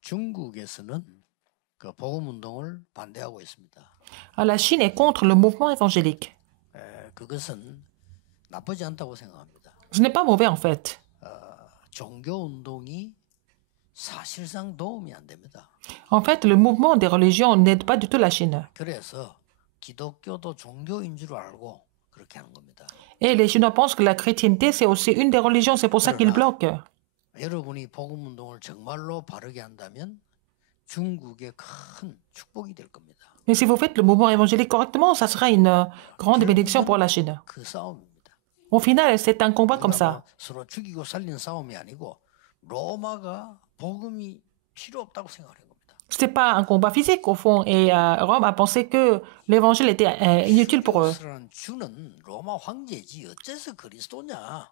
중국에서는 그 복음 운동을 반대하고 있습니다. La Chine est contre le mouvement évangélique. 그것은 나쁘지 않다고 생각합니다. Ce n'est pas mauvais en fait. 종교 운동이 사실상 도움이 안 됩니다. En fait, le mouvement des religions n'aide pas du tout la Chine. 그래서 기독교도 종교인 줄 알고 그렇게 하는 겁니다. Et les Chinois pensent que la chrétienté, c'est aussi une des religions, c'est pour ça qu'ils bloquent. 여러분이 복음 운동을 정말로 바르게 한다면 중국의 큰 축복이 될 겁니다. Mais si vous faites le mouvement évangélique correctement, ça sera une grande bénédiction pour la Chine. 그 싸움입니다. Au final, c'est un combat comme ça. 서로 죽이고 살리는 싸움이 아니고 로마가 복음이 필요 없다고 생각한 겁니다. Ce n'est pas un combat physique au fond. Et Rome a pensé que l'évangile était inutile pour eux. 주는 로마 황제지 어째서 그리스도냐?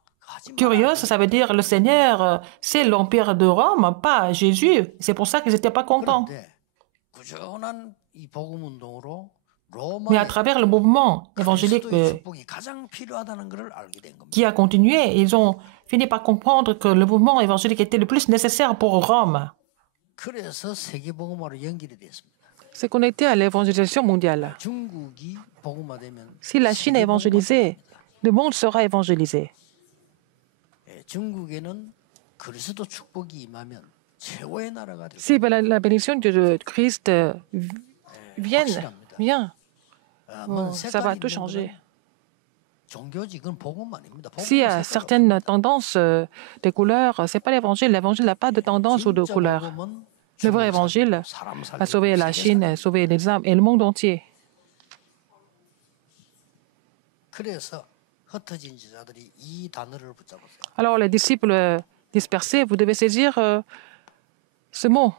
Curieux, ça veut dire le Seigneur, c'est l'empire de Rome, pas Jésus. C'est pour ça qu'ils n'étaient pas contents. 꾸준한 이 복음 운동으로 Mais à travers le mouvement évangélique qui a continué, ils ont fini par comprendre que le mouvement évangélique était le plus nécessaire pour Rome. C'est connecté à l'évangélisation mondiale. Si la Chine est évangélisée, le monde sera évangélisé. Si la bénédiction de Christ vient, ça va tout changer. S'il y a certaines tendances des couleurs, ce n'est pas l'évangile. L'évangile n'a pas de tendance ou de couleur. Le vrai évangile a sauvé la Chine, a sauvé les âmes et le monde entier. Alors, les disciples dispersés, vous devez saisir ce mot.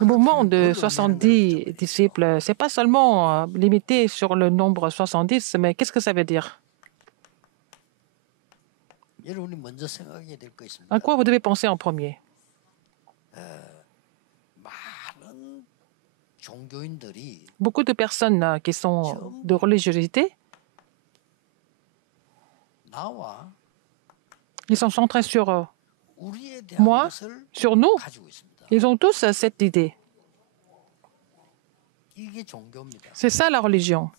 Le mouvement de 70 disciples, ce n'est pas seulement limité sur le nombre 70, mais qu'est-ce que ça veut dire? À quoi vous devez penser en premier? Beaucoup de personnes qui sont de religiosité, ils sont centrés sur moi, sur nous. Ils ont tous cette idée. C'est ça la religion.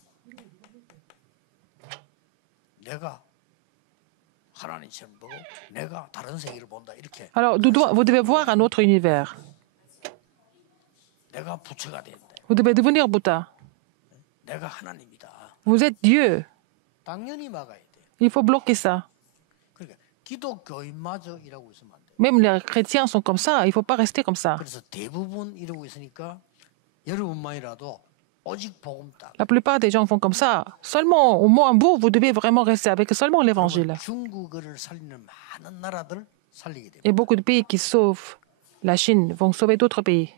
Alors, vous devez voir un autre univers. Vous devez devenir Bouddha. Vous êtes Dieu. Il faut bloquer ça. Même les chrétiens sont comme ça. Il ne faut pas rester comme ça. La plupart des gens font comme ça. Seulement, au moins vous, vous devez vraiment rester avec seulement l'évangile. Et beaucoup de pays qui sauvent la Chine vont sauver d'autres pays.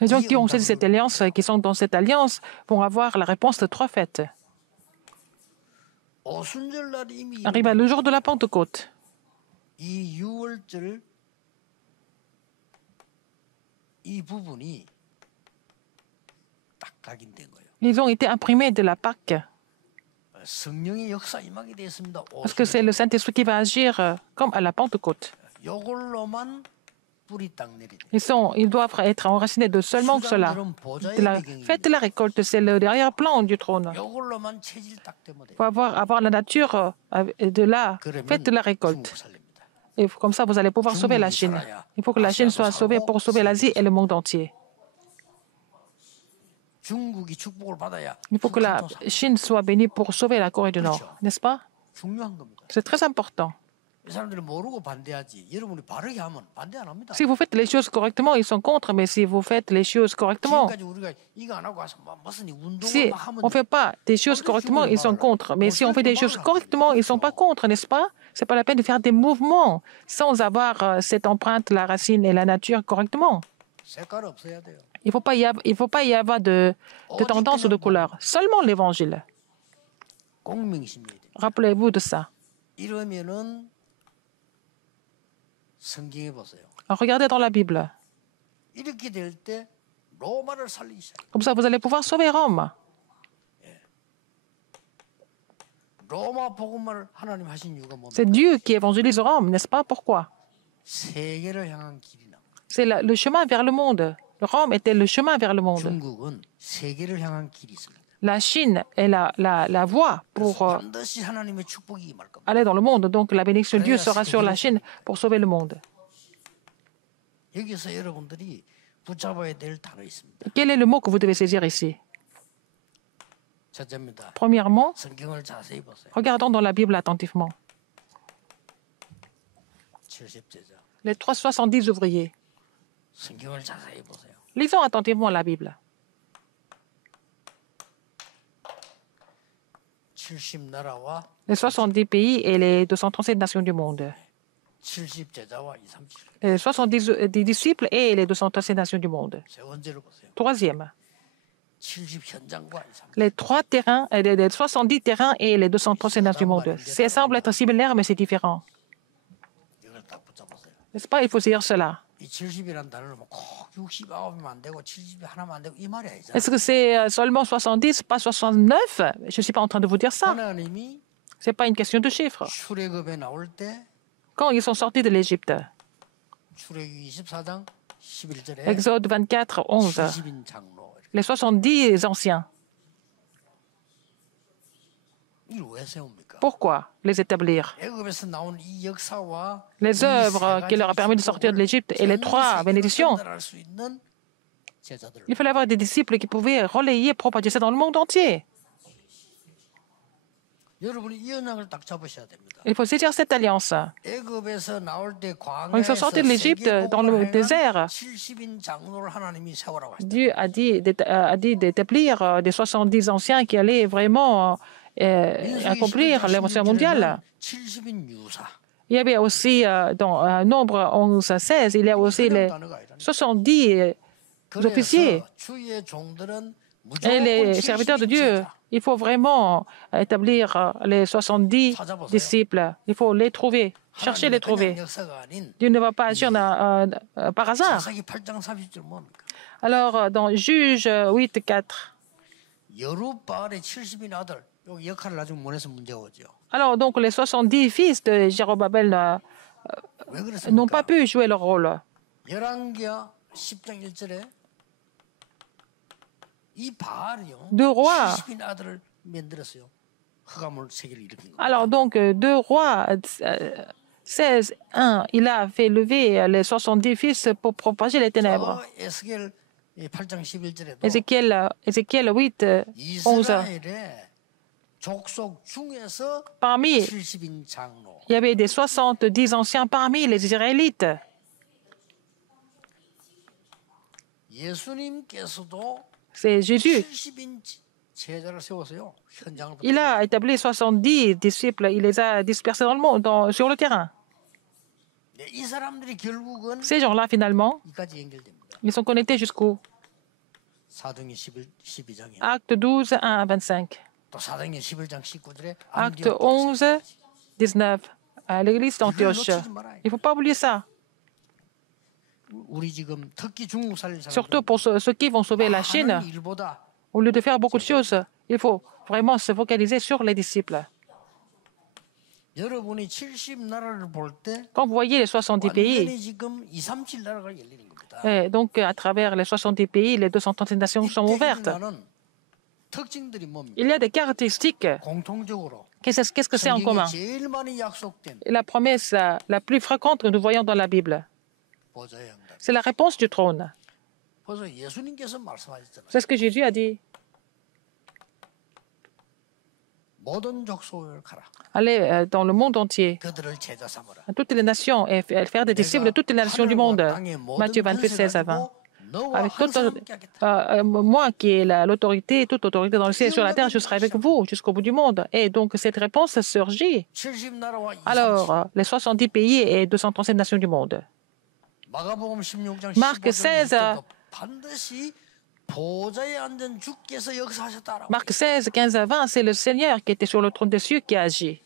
Les gens qui ont saisi cette alliance, qui sont dans cette alliance, vont avoir la réponse de 3 fêtes. Arrive le jour de la Pentecôte. Ils ont été imprimés de la Pâque. Parce que c'est le Saint-Esprit qui va agir comme à la Pentecôte. Ils doivent être enracinés de seulement cela. Faites la récolte, c'est le derrière-plan du trône. Il faut avoir la nature de là. Faites la récolte. Et comme ça, vous allez pouvoir sauver la Chine. Il faut que la Chine soit sauvée pour sauver l'Asie et le monde entier. Il faut que la Chine soit bénie pour sauver la Corée du Nord, n'est-ce pas? C'est très important. Si vous faites les choses correctement, ils sont contre, mais si vous faites les choses correctement, si on ne fait pas des choses correctement, ils sont contre. Mais si on fait des choses correctement, ils ne sont pas contre, n'est-ce pas? Ce n'est pas la peine de faire des mouvements sans avoir cette empreinte, la racine et la nature correctement. Il ne faut pas y avoir de tendance ou de couleur. Seulement l'évangile. Rappelez-vous de ça. Alors, regardez dans la Bible. Comme ça, vous allez pouvoir sauver Rome. C'est Dieu qui évangélise Rome, n'est-ce pas? Pourquoi? C'est le chemin vers le monde. Rome était le chemin vers le monde. La Chine est la voie pour aller dans le monde. Donc la bénédiction de Dieu sera sur la Chine pour sauver le monde. Quel est le mot que vous devez saisir ici? Premièrement, regardons dans la Bible attentivement. Les 370 ouvriers. Lisons attentivement la Bible. Les 70 pays et les 237 nations du monde. Les 70 disciples et les 237 nations du monde. Troisième. Les 70 terrains et les 237 nations du monde. Ça semble être similaire, mais c'est différent. N'est-ce pas? Il faut dire cela. Est-ce que c'est seulement 70, pas 69? Je ne suis pas en train de vous dire ça. Ce n'est pas une question de chiffres. Quand ils sont sortis de l'Égypte, Exode 24, 11, les 70 anciens. Pourquoi les établir? Les œuvres qui leur ont permis de sortir de l'Égypte et les 3 bénédictions. Il fallait avoir des disciples qui pouvaient relayer et propager ça dans le monde entier. Il faut saisir cette alliance. Quand ils sont sortis de l'Égypte, dans le désert, Dieu a dit d'établir des 70 anciens qui allaient vraiment accomplir l'émotion mondiale. Il y avait aussi, dans Nombre 11, 16, il y a aussi les 70 officiers. Et les serviteurs de Dieu, il faut vraiment établir les 70 disciples. Il faut les trouver, chercher les trouver. Dieu ne va pas agir par hasard. Alors, dans Juge 8, 4. Alors, donc, les 70 fils de Jéroboam n'ont pas pu jouer leur rôle. Deux rois. Alors, donc, 2 rois, 16, 1, il a fait lever les 70 fils pour propager les ténèbres. Ézéchiel 8, 11. Parmi, il y avait des 70 anciens parmi les Israélites. C'est Jésus. Il a établi 70 disciples. Il les a dispersés dans le monde, sur le terrain. Ces gens-là, finalement, ils sont connectés jusqu'où? Acte 12, 1 à 25. Acte 11, 19. À l'église d'Antioche. Il ne faut pas oublier ça. Surtout pour ceux qui vont sauver la Chine. Au lieu de faire beaucoup de choses, il faut vraiment se focaliser sur les disciples. Quand vous voyez les 70 pays, et donc à travers les 70 pays, les 230 nations sont ouvertes. Il y a des caractéristiques. Qu'est-ce que c'est en commun? La promesse la plus fréquente que nous voyons dans la Bible, c'est la réponse du trône. C'est ce que Jésus a dit. Allez dans le monde entier, à toutes les nations, et faire des disciples de toutes les nations du monde. Matthieu 28, 16 à 20. Avec moi qui ai l'autorité, toute autorité dans le ciel et sur la terre, je serai avec vous jusqu'au bout du monde. Et donc cette réponse surgit. Alors, les 70 pays et 237 nations du monde. Marc 16, Marc 16, 15 à 20, c'est le Seigneur qui était sur le trône des cieux qui a agi.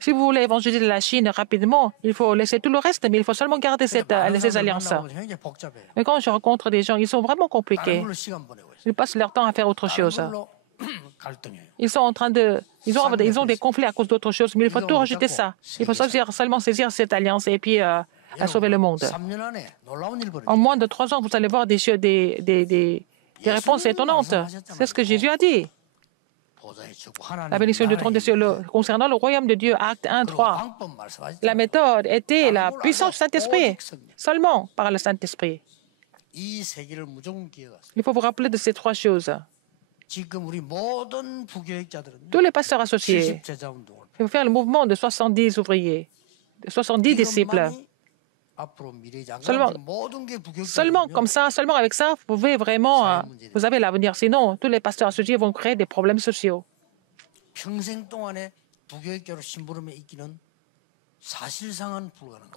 Si vous voulez évangéliser la Chine rapidement, il faut laisser tout le reste, mais il faut seulement garder ces alliances. Mais quand je rencontre des gens, ils sont vraiment compliqués. Ils passent leur temps à faire autre chose. Ils ont des conflits à cause d'autre chose, mais il faut tout rejeter ça. Il faut seulement saisir cette alliance et puis à sauver le monde. En moins de 3 ans, vous allez voir des réponses étonnantes. C'est ce que Jésus a dit. La bénédiction du trône des cieux concernant le royaume de Dieu, acte 1, 3. La méthode était la puissance du Saint-Esprit, seulement par le Saint-Esprit. Il faut vous rappeler de ces 3 choses. Tous les pasteurs associés, il faut faire le mouvement de 70 ouvriers, de 70 disciples. Seulement comme ça, seulement avec ça, vous pouvez vraiment, vous avez l'avenir. Sinon, tous les pasteurs associés vont créer des problèmes sociaux.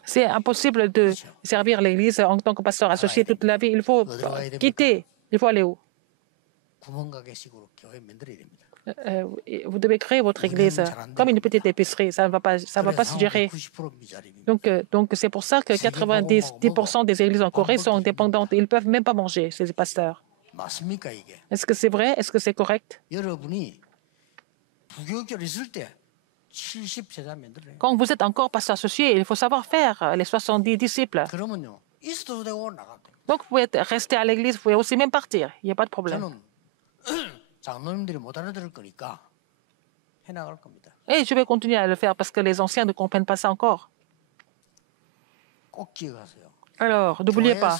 C'est impossible de servir l'Église en tant que pasteur associé toute la vie. Il faut quitter. Il faut aller où? Vous devez créer votre église comme une petite épicerie. Ça ne va pas se gérer. Donc c'est pour ça que 90% des églises en Corée sont indépendantes. Ils ne peuvent même pas manger, ces pasteurs. Est-ce que c'est vrai? Est-ce que c'est correct? Quand vous êtes encore pasteur associé, il faut savoir faire les 70 disciples. Donc vous pouvez rester à l'église, vous pouvez aussi même partir. Il n'y a pas de problème. Et je vais continuer à le faire parce que les anciens ne comprennent pas ça encore. Alors, n'oubliez pas,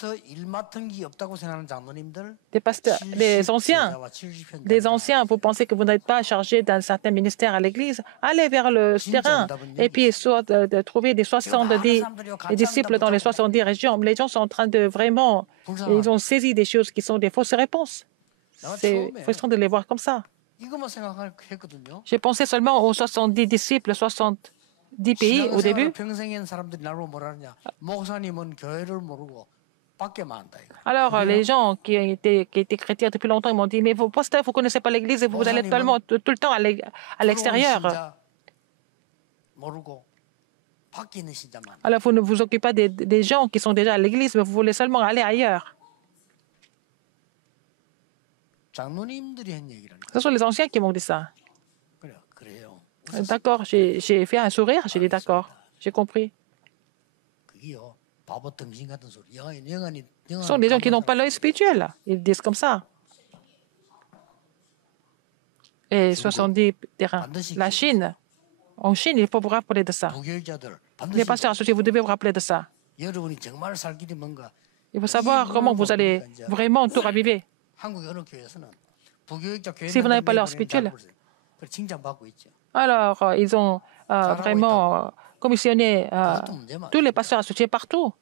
des anciens, vous pensez que vous n'êtes pas chargé d'un certain ministère à l'Église, allez vers le terrain et puis de trouver des 70 disciples dans les 70 régions. Les gens sont en train de vraiment, ils ont saisi des choses qui sont des fausses réponses. C'est frustrant de les voir comme ça. J'ai pensé seulement aux 70 disciples, 70 pays au début. Alors, les gens qui étaient chrétiens depuis longtemps, ils m'ont dit, mais vos pasteurs, vous ne connaissez pas l'Église et vous allez tout le temps à l'extérieur. Alors, vous ne vous occupez pas des gens qui sont déjà à l'Église, mais vous voulez seulement aller ailleurs. Ce sont les anciens qui m'ont dit ça. D'accord, j'ai fait un sourire, j'ai dit d'accord, j'ai compris. Ce sont des gens qui n'ont pas l'œil spirituel. Ils disent comme ça. Et 70 terrains. La Chine, en Chine, il faut vous rappeler de ça. Les pasteurs associés, vous devez vous rappeler de ça. Il faut savoir comment vous allez vraiment tout raviver. Si vous n'avez pas l'heure spirituelle, alors ils ont vraiment commissionné tous les pasteurs associés partout.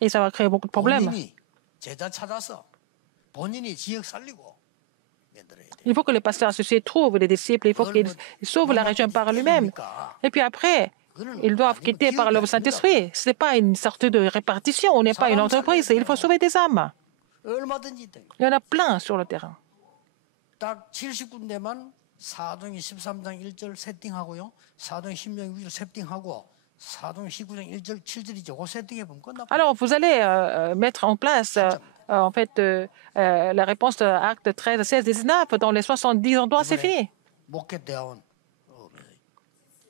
Et ça va créer beaucoup de problèmes. Il faut que les pasteurs associés trouvent des disciples, il faut qu'ils sauvent la région par lui-même. Et puis après, ils doivent quitter par le Saint-Esprit. Ce n'est pas une sorte de répartition, on n'est pas une entreprise, il faut sauver des âmes. Il y en a plein sur le terrain. Alors, vous allez mettre en place en fait la réponse de acte 13, 16, 19 dans les 70 endroits, c'est fini.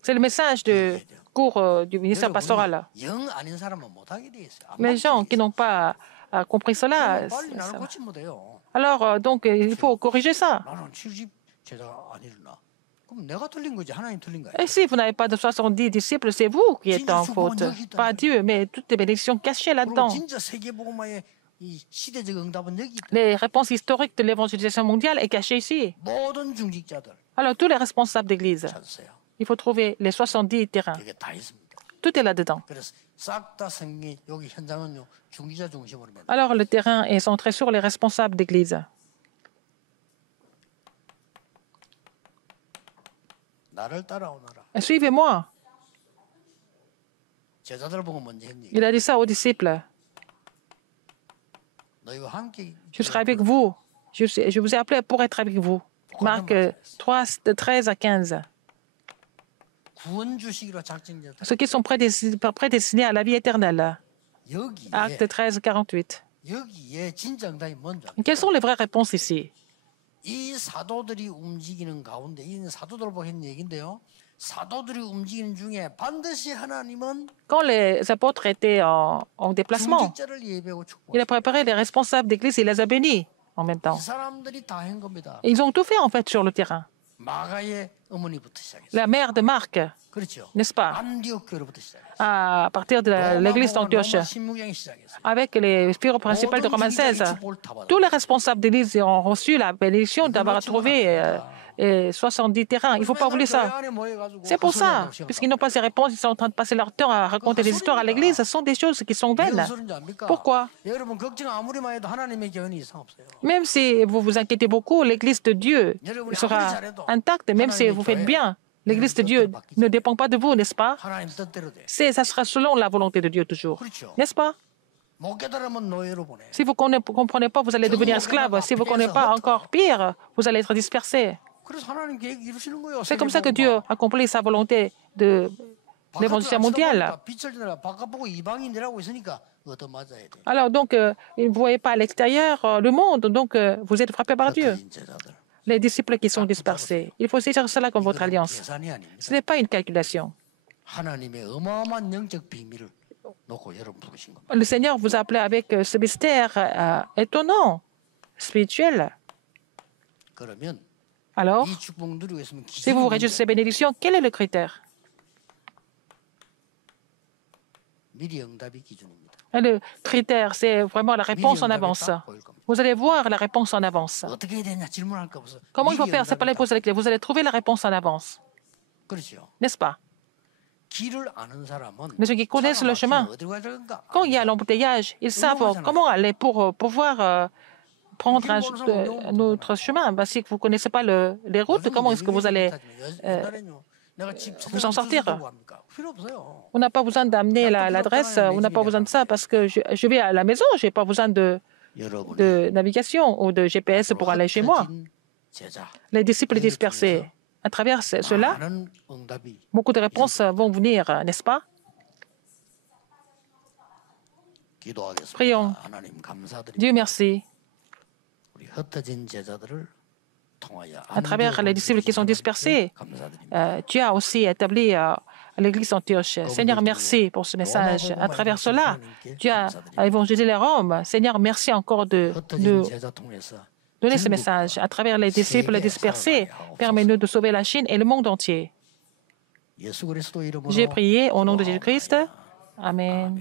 C'est le message du cours du ministère pastoral. Les gens qui n'ont pas compris cela. Alors, donc, il faut corriger ça. Et si vous n'avez pas de 70 disciples, c'est vous qui êtes en faute. Pas Dieu, mais toutes les bénédictions cachées là-dedans. Les réponses historiques de l'évangélisation mondiale est cachée ici. Alors, tous les responsables d'église, il faut trouver les 70 terrains. Tout est là-dedans. Alors, le terrain est centré sur les responsables d'église. Suivez-moi. Il a dit ça aux disciples. Je serai avec vous. Je vous ai appelé pour être avec vous. Marc 3, de 13 à 15. ceux qui sont prédestinés à la vie éternelle. Acte 13, 48. Quelles sont les vraies réponses ici? Quand les apôtres étaient en déplacement, il a préparé les responsables d'église et les a bénis en même temps. Ils ont tout fait en fait sur le terrain. La mère de Marc, n'est-ce pas, à partir de l'église d'Antioche, avec les figures principales de Romains 16, tous les responsables d'église ont reçu la bénédiction d'avoir trouvé 70 terrains. Il ne faut pas oublier ça. C'est pour ça, puisqu'ils n'ont pas ces réponses, ils sont en train de passer leur temps à raconter des histoires à l'église. Ce sont des choses qui sont vaines. Pourquoi? Même si vous vous inquiétez beaucoup, l'église de Dieu sera intacte, même si vous faites bien. L'église de Dieu ne dépend pas de vous, n'est-ce pas? Ça sera selon la volonté de Dieu toujours, n'est-ce pas? Si vous ne comprenez pas, vous allez devenir esclave. Si vous ne comprenez pas, encore pire, vous allez être dispersé. C'est comme ça que Dieu accomplit sa volonté de l'évangile mondial. Alors donc, vous ne voyez pas à l'extérieur le monde, donc vous êtes frappé par Dieu. Les disciples qui sont dispersés, il faut saisir cela comme votre alliance. Ce n'est pas une calculation. Le Seigneur vous a appelé avec ce mystère étonnant, spirituel. Alors, si vous réjouissez ces bénédictions, quel est le critère? Le critère, c'est vraiment la réponse en avance. Vous allez voir la réponse en avance. Comment il faut faire? C'est pas la poser la question. Vous allez trouver la réponse en avance. N'est-ce pas? Mais ceux qui connaissent le chemin, quand il y a l'embouteillage, ils savent comment aller pour pouvoir prendre un autre chemin. Si vous ne connaissez pas les routes, comment est-ce que vous allez vous en sortir? On n'a pas besoin d'amener l'adresse, on n'a pas besoin de ça parce que je vais à la maison, je n'ai pas besoin de navigation ou de GPS pour aller chez moi. Les disciples dispersés, à travers cela, beaucoup de réponses vont venir, n'est-ce pas? Prions. Dieu merci. À travers les disciples qui sont dispersés, tu as aussi établi l'église d'Antioche. Seigneur, merci pour ce message. À travers cela, tu as évangélisé les Roms. Seigneur, merci encore de donner ce message. À travers les disciples dispersés, permets-nous de sauver la Chine et le monde entier. J'ai prié au nom de Jésus-Christ. Amen.